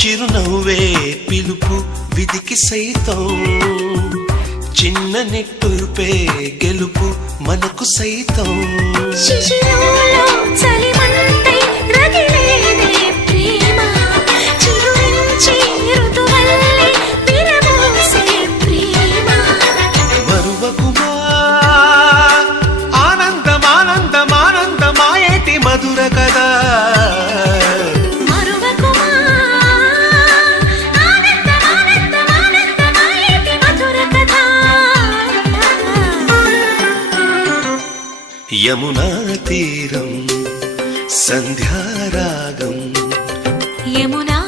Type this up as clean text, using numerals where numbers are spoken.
చిరునవ్వే పిలుపు విధికి సైతం, చిన్న నిట్టూర్పే గెలుపు మనకు సైతం. శిశిరంలో చలిమంటై రగిలేదే ప్రేమ, చిరుమించి ఋతువల్లే విరబోసే ప్రేమ. మరువకుమా ఆనందం ఆనందం ఆనందమాయేటి మధుర కదా. యమునా తీరం సంధ్యారాగం, యమునా